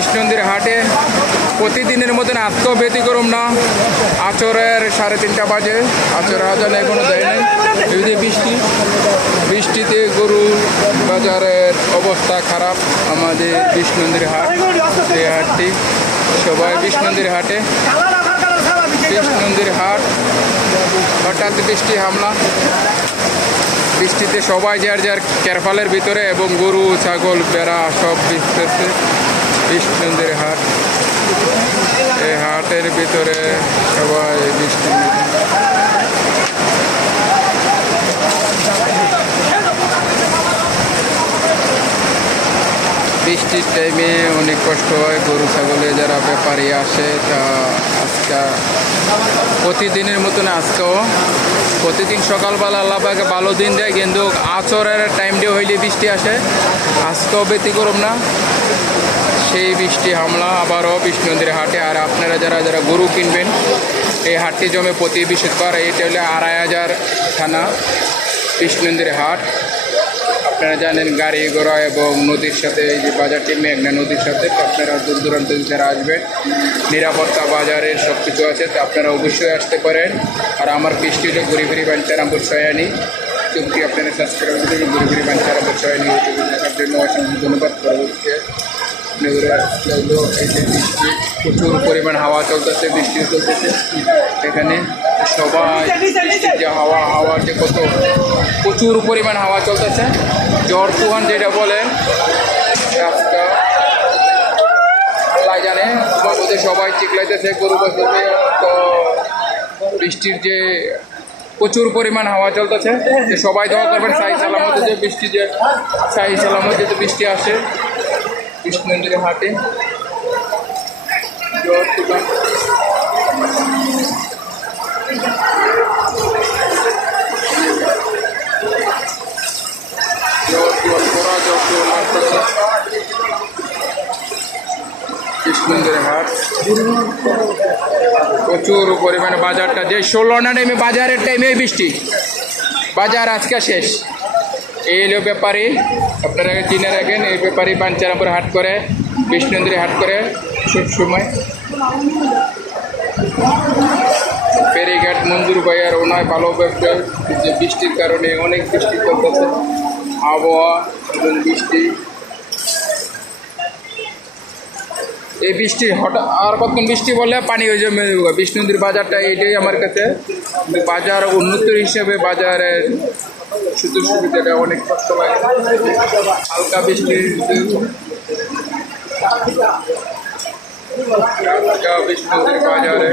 বিষ্ণন্দির হাটে প্রতিদিনের মতন আজকেও ব্যতিক্রম না। আচরের সাড়ে তিনটা বাজে। আচর আজান এখনও দেয় নাই। এই যে বৃষ্টি, বৃষ্টিতে গরু বাজারের অবস্থা খারাপ। আমাদের বিষ্ণন্দির হাট, এই হাটটি সবাই বিষ্ণন্দির হাটে। বিষ্ণন্দির হাট, হঠাৎ বৃষ্টি, হামলা। বৃষ্টিতে সবাই যার যার ক্যারফালের ভিতরে এবং গরু, ছাগল বেড়া সব ভিজতেছে। বিষ্ণুদের হাট। এই হাটের ভিতরে সবাই বৃষ্টি বৃষ্টির টাইমে অনেক কষ্ট হয়। গরু, ছাগলে যারা ব্যাপারী আসে, তা আজকে প্রতিদিনের মতন আজকেও। প্রতিদিন সকালবেলা আল্লাহকে ভালো দিন দেয়, কিন্তু আচরের টাইমটা হইলে বৃষ্টি আসে। আজকেও ব্যতিক্রম না। সেই বৃষ্টি হামলা আবারও বিষ্ণু বিষ্ণুদের হাটে। আর আপনারা যারা যারা গরু কিনবেন, এই হাটটি জমে প্রতি বৃহস্পতিবার এটা হলে আড়াই হাজার থানা বিষ্ণু বিষ্ণুদের হাট। আপনারা জানেন গাড়ি ঘোড়া এবং নদীর সাথে এই যে বাজারটি, মেঘনা নদীর সাথে আপনারা দূর দূরান্ত যারা আসবেন, নিরাপত্তা বাজারের সব কিছু আছে, তো আপনারা অবশ্যই আসতে পারেন। আর আমার বৃষ্টি হলো ঘুরি ঘুরি বাঞ্চারামপুর ছয়ানি। চুক্তি আপনারা সাবস্ক্রাইব করে ঘুরি ঘুরি বাঞ্চারামপুর ইউটিউবে এই যে বৃষ্টি, প্রচুর পরিমাণ হাওয়া চলতেছে, বৃষ্টি চলতেছে। এখানে সবাই যে হাওয়া হাওয়ার যে কত, প্রচুর পরিমাণ হাওয়া চলতেছে। জ্বর তুফান যেটা বলেন আল্লাহ জানে বাবুদের সবাই চিকলাইতেছে গরু বছরকে তো বৃষ্টির যে প্রচুর পরিমাণ হাওয়া চলতেছে, সবাই দোয়া করবেন, সাই সালামতে যে বৃষ্টি যে, সাই সালামত যে বৃষ্টি আসে। কৃষ্ণেন্দ্রের হাট প্রচুর পরিমাণে বাজারটা যে ষোলো না টাইমে বাজারের টাইমে বৃষ্টি। বাজার আজকে শেষ। এই হলো ব্যাপারী। আপনারা চিনে রাখেন, এই ব্যাপারী পাঞ্চারামপুর হাট করে বিষ্ণুন্দ্রী হাট করে, সব সময়। ফেরিঘাট, মঞ্জুর ভাইয়ার ওনায় ভালো ব্যবসা, যে বৃষ্টির কারণে অনেক বৃষ্টি চলতেছে আবহাওয়া এবং বৃষ্টি। এই বৃষ্টি হঠাৎ, আর কতক্ষণ বৃষ্টি বললে পানি হয়ে যাবে বিষ্ণুদের বাজারটা এটাই আমার কাছে। বাজার উন্নতির হিসেবে বাজারের সুযোগ সুবিধাটা অনেক কষ্ট হয় হালকা বৃষ্টি হালকা বিষ্ণুদের বাজারে।